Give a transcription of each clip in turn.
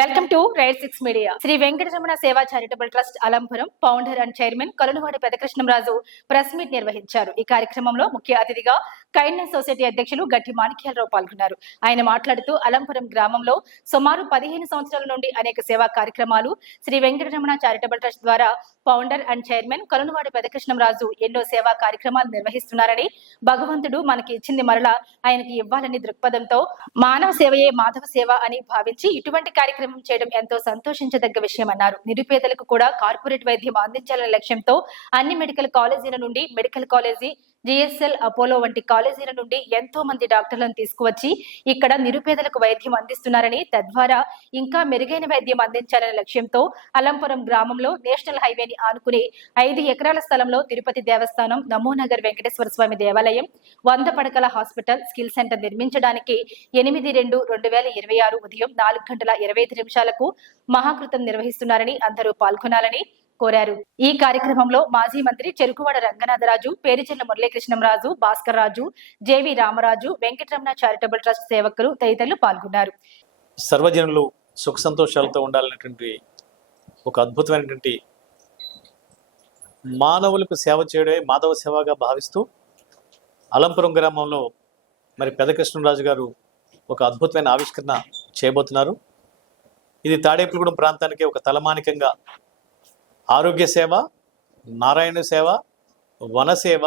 Welcome to right 6 media. Sri Venkataramana Seva charitable trust Alampuram founder and chairman Kolanuvadi Pedakrishnamraju press meet నిర్వహించారు. ఈ కార్యక్రమంలో ముఖ్య అతిథిగా కైండ్నెస్ సొసైటీ అధ్యక్షులు గట్టి మాణిక్యాలరావు పాల్గొన్నారు. ఆయన మాట్లాడుతూ అలంపురం గ్రామంలో సుమారు 15 సంవత్సరాల నుండి అనేక సేవా కార్యక్రమాలు శ్రీ వెంకటరమణ చారిటబుల్ ట్రస్ట్ ద్వారా ఫౌండర్ అండ్ చైర్మన్ కొలనువాడి పెదకృష్ణంరాజు ఎన్నో సేవా కార్యక్రమాలు నిర్వహిస్తున్నారని, భగవంతుడు మనకి ఇచ్చింది మరలా ఆయనకి ఇవ్వాలని దృక్పథంతో మానవ సేవయే మాధవ సేవ అని భావించి ఇటువంటి కార్యక్రమం చేయడం ఎంతో సంతోషించదగ్గ విషయమన్నారు. నిరుపేదలకు కూడా కార్పొరేట్ వైద్యం అందించాలనే లక్ష్యంతో అన్ని మెడికల్ కాలేజీల నుండి మెడికల్ కాలేజీ, జిఎస్ఎల్, అపోలో వంటి కాలేజీల నుండి ఎంతో మంది డాక్టర్లను తీసుకువచ్చి ఇక్కడ నిరుపేదలకు వైద్యం అందిస్తున్నారని, తద్వారా ఇంకా మెరుగైన వైద్యం అందించాలనే లక్ష్యంతో అలంపురం గ్రామంలో నేషనల్ హైవేని ఆనుకుని 5 ఎకరాల స్థలంలో తిరుపతి దేవస్థానం, నమోనగర్ వెంకటేశ్వర స్వామి దేవాలయం, 100 పడకల హాస్పిటల్, స్కిల్ సెంటర్ నిర్మించడానికి 8/2/2026 ఉదయం 4:25 మహాకృతం నిర్వహిస్తున్నారని అందరూ పాల్గొనాలని కోరారు. ఈ కార్యక్రమంలో మాజీ మంత్రి Cherukuvada Ranganatharaju, Perichella Muralikrishnamraju, Bhaskar Raju, J V Ramaraju, Venkataramana charitable trust సేవకులు తదితరులు పాల్గొన్నారు. సర్వజనులు సుఖ సంతోషాలతో ఉండాలనేటువంటి ఒక అద్భుతమైనటువంటి మానవులకు సేవ చేయడమే మాధవ సేవగా భావిస్తూ అలంపురం గ్రామంలో మరి పెదకృష్ణరాజు గారు ఒక అద్భుతమైన ఆవిష్కరణ చేయబోతున్నారు. ఇది తాడేపల్లిగూడెం ప్రాంతానికి ఒక తలమానికంగా ఆరోగ్య సేవ, నారాయణ సేవ, వనసేవ,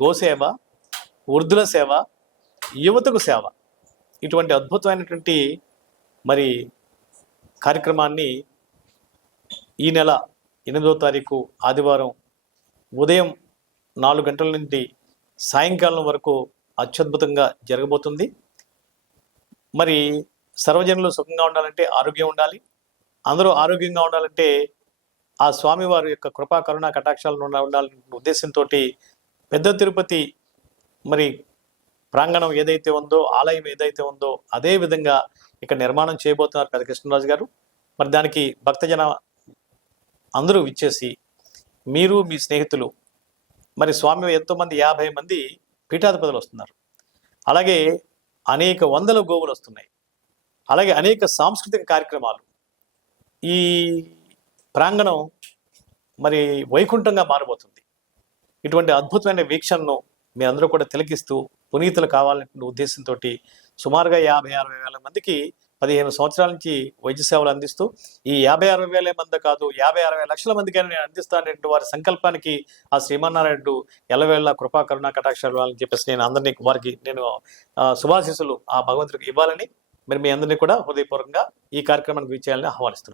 గోసేవ, వృద్ధుల సేవ, యువతకు సేవ, ఇటువంటి అద్భుతమైనటువంటి మరి కార్యక్రమాన్ని ఈ నెల 8వ తారీఖు ఆదివారం ఉదయం 4 గంటల నుండి సాయంకాలం వరకు అత్యద్భుతంగా జరగబోతుంది. మరి సర్వజనులు సుఖంగా ఉండాలంటే ఆరోగ్యం ఉండాలి. అందరూ ఆరోగ్యంగా ఉండాలంటే ఆ స్వామివారి యొక్క కృపా కరుణా కటాక్షాలను ఉండాలనే ఉద్దేశంతో పెద్ద తిరుపతి మరి ప్రాంగణం ఏదైతే ఉందో, ఆలయం ఏదైతే ఉందో అదే విధంగా ఇక్కడ నిర్మాణం చేయబోతున్నారు పెదకృష్ణరాజు గారు. మరి దానికి భక్తజన అందరూ విచ్చేసి మీరు మీ స్నేహితులు మరి స్వామి ఎంతోమంది 50 మంది పీఠాధిపతులు వస్తున్నారు. అలాగే అనేక వందల గోవులు వస్తున్నాయి. అలాగే అనేక సాంస్కృతిక కార్యక్రమాలు. ఈ ప్రాంగణం మరి వైకుంఠంగా మారబోతుంది. ఇటువంటి అద్భుతమైన వీక్షణను మీ అందరూ కూడా తిలకిస్తూ పునీతులు కావాలనే ఉద్దేశంతో సుమారుగా 50-60 వేల మందికి 15 సంవత్సరాల నుంచి వైద్య సేవలు అందిస్తూ ఈ 50-60 వేల మంది కాదు 50-60 లక్షల మందికైనా నేను అందిస్తానంటే వారి సంకల్పానికి ఆ శ్రీమన్నారాయణుడు ఎల్లవేళ కృపా కరుణా కటాక్షాలు అని చెప్పేసి నేను అందరినీ వారికి నేను శుభాశీస్సులు ఆ భగవంతుడికి ఇవ్వాలని మరి మీ అందరినీ కూడా హృదయపూర్వకంగా ఈ కార్యక్రమానికి విచ్చేయాలని ఆహ్వానిస్తున్నాను.